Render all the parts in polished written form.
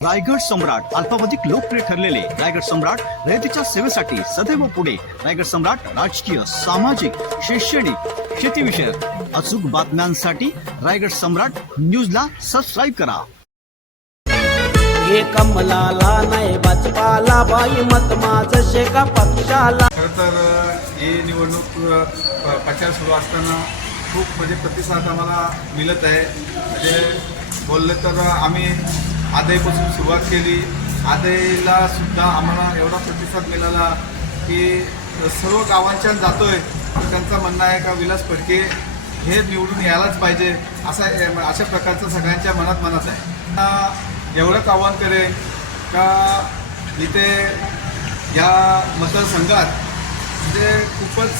रायगड सम्राट अल्पावधिक लोकप्रिय ठरलेले रायगड सम्राट रयतेच्या सेवेसाठी सदैव पुढे. रायगड सम्राट राजकीय, सामाजिक, शैक्षणिक, शेतीविषयक अचूक बातम्यांसाठी रायगड सम्राट न्यूजला सबस्क्राईब करा. हे कमलाला नाही भाजपाला बाई मत माझं शेका पक्षाला. खरं तर ही निवडणूक प्रचार सुरू असताना खूप प्रतिसाद आम्हाला मिळत आहे. बोललं तर आम्ही आदईपासून सुरुवात केली. आदईला सुद्धा आम्हाला एवढा प्रतिसाद मिळाला की सर्व गावांच्या जातोय. त्यांचं म्हणणं आहे का विलास फडके हे निवडून यायलाच पाहिजे अशा प्रकारचं सगळ्यांच्या मनात आहे. एवढंच आव्हान करेन का इथे या मतदारसंघात खूपच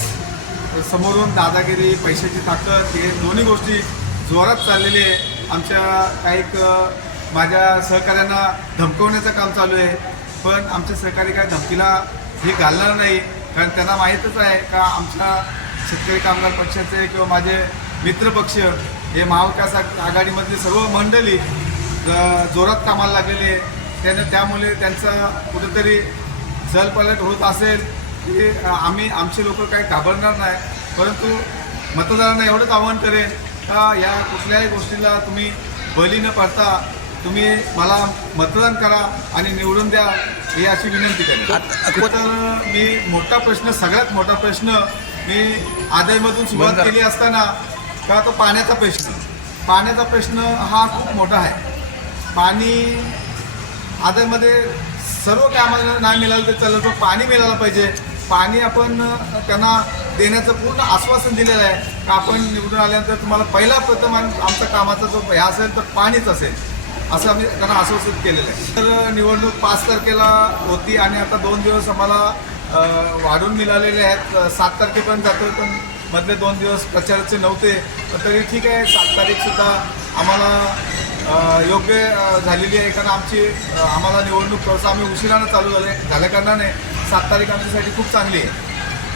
समोरून दादागिरी, पैशाची ताकद हे दोन्ही गोष्टी जोरात चाललेली आहे. आमच्या काही माझ्या सहकाऱ्यांना धमकवण्याचं काम चालू आहे, पण आमचे सहकारी काय धमकीला हे घालणार नाही. कारण त्यांना माहीतच आहे का आमच्या शेतकरी कामगार पक्षाचे किंवा माझे मित्रपक्ष हे महाविकास आघाडीमधली सर्व मंडळी जोरात कामाला लागलेले आहे. त्यामुळे त्यांचा कुठेतरी जलपलट होत असेल की आमचे लोक काही घाबरणार नाही. परंतु मतदारांना एवढंच आवाहन करेन का या कुठल्याही गोष्टीला तुम्ही बळी न पडता तुम्ही मला मतदान करा आणि निवडून द्या ही अशी विनंती करेन. तर मी सगळ्यात मोठा प्रश्न मी आदईमधून सुरुवात केली असताना का तो पाण्याचा प्रश्न हा खूप मोठा आहे. पाणी आदईमध्ये सर्व काय आम्हाला नाही मिळालं तर चाललं, तो पाणी मिळालं पाहिजे. पाणी आपण त्यांना देण्याचं पूर्ण आश्वासन दिलेलं आहे का आपण निवडून आल्यानंतर तुम्हाला पहिला प्रथम आमचा कामाचा जो हे असेल तर पाणीच असेल असं आम्ही त्यांना आश्वासित केलेलं आहे. तर निवडणूक 5 तारखेला होती आणि आता 2 दिवस आम्हाला वाढून मिळालेले आहेत. 7 तारखेपर्यंत जातो, पण मधले 2 दिवस प्रचाराचे नव्हते. पण तरी ठीक आहे, 7 तारीखसुद्धा आम्हाला योग्य झालेली आहे. कारण आम्हाला निवडणूक थोडंसं आम्ही उशिरानं चालू झाल्या कारणाने 7 तारीख आमच्यासाठी खूप चांगली आहे.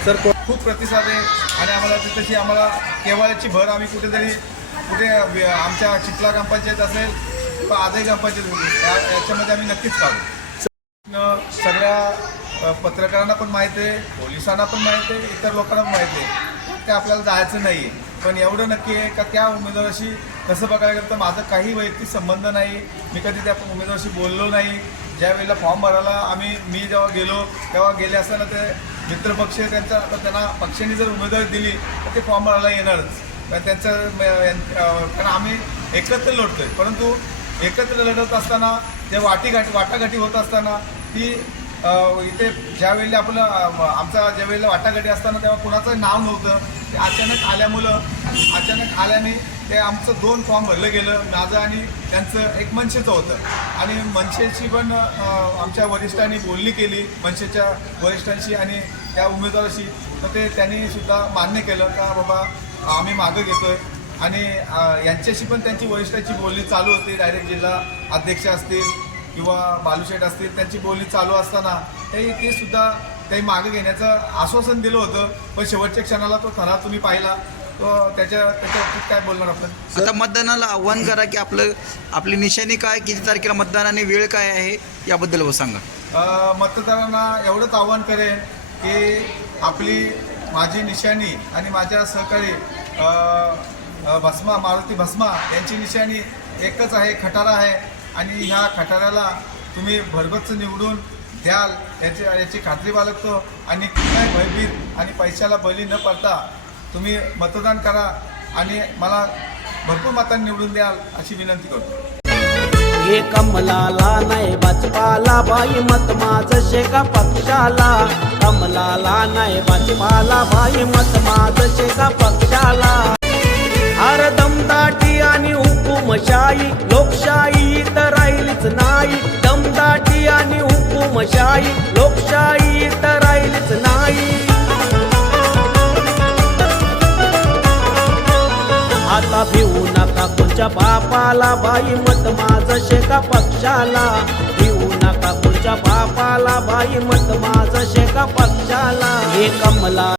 सर खूप प्रतिसाद आहे आणि आम्हाला तशी आम्हाला केव्हाची भर आम्ही कुठे आमच्या चिखला ग्रामपंचायत असेल किंवा आदई ग्रामपंचायत याच्यामध्ये आम्ही नक्कीच काढू. सगळ्या पत्रकारांना पण माहीत आहे, पोलिसांना पण माहीत आहे, इतर लोकांना पण माहीत आहे की आपल्याला जायचं नाही आहे. पण एवढं नक्की आहे का त्या उमेदवाराशी तसं बघायला गेलं तर माझं काही वैयक्तिक संबंध नाही. मी कधी त्या उमेदवाराशी बोललो नाही. ज्या वेळेला फॉर्म भरायला मी जेव्हा गेलो तेव्हा गेले असताना ते मित्रपक्ष त्यांना पक्षाने जर उमेदवारी दिली तर ते फॉर्म भरायला येणारच. कारण आम्ही एकत्र लढतोय. परंतु एकत्र लढत असताना जे वाटाघाटी होत असताना ती इथे ज्यावेळेला आमचा ज्यावेळेला वाटाघाटी असताना तेव्हा कुणाचं नाव नव्हतं. ते अचानक आल्याने ते आमचं 2 फॉर्म भरलं गेलं. माझं आणि त्यांचं एक मनसेचं होतं आणि मनसेची पण आमच्या वरिष्ठांनी बोलणी केली, मनसेच्या वरिष्ठांशी आणि त्या उमेदवाराशी. तर त्यांनी सुद्धा मान्य केलं का बाबा आम्ही मागं घेतोय. आणि यांच्याशी पण त्यांची वरिष्ठांची बोलणी चालू होती. डायरेक्ट जिल्हा अध्यक्ष असतील किंवा बालूशेठ असतील, त्यांची बोलणी चालू असताना ते सुद्धा काही मागं घेण्याचं आश्वासन दिलं होतं. पण शेवटच्या क्षणाला तो ठराव तुम्ही पाहिला, तो त्याच्या काय बोलणार आपण. आता मतदानाला आव्हान करा की आपली निशाणी काय, किती तारखेला मतदान आणि वेळ काय आहे याबद्दल सांगा. मतदारांना एवढंच आव्हान करेन की माझी निशाणी आणि माझ्या सहकारी मारुती भस्मा यांची निशाणी एकच आहे, खटारा आहे. आणि ह्या खटाऱ्याला तुम्ही भरगच्च निवडून द्याल याची खात्री बाळगतो. आणि कुठल्याही भयभीत आणि पैशाला बळी न पडता तुम्ही मतदान करा आणि मला भरपूर मतांनी निवडून द्याल अशी विनंती करतो. हे कमलाला नाही भाजपाला बाई मत माझं शेका पक्षाला. कमलाला नाही भाजपाला बाई मत माझं शेका पक्षाला. अरे दमदाटी आणि हुकुमशाही, लोकशाही तर राहिलीच नाही. दमदाटी आणि हुकुमशाही, लोकशाही तर राहिलीच नाही. आता भिवू नका कोणच्या बापाला बाई मत माझं शेका पक्षाला. भिवू नका कोणच्या बापाला बाई मत माझं शेका पक्षाला. हे कमला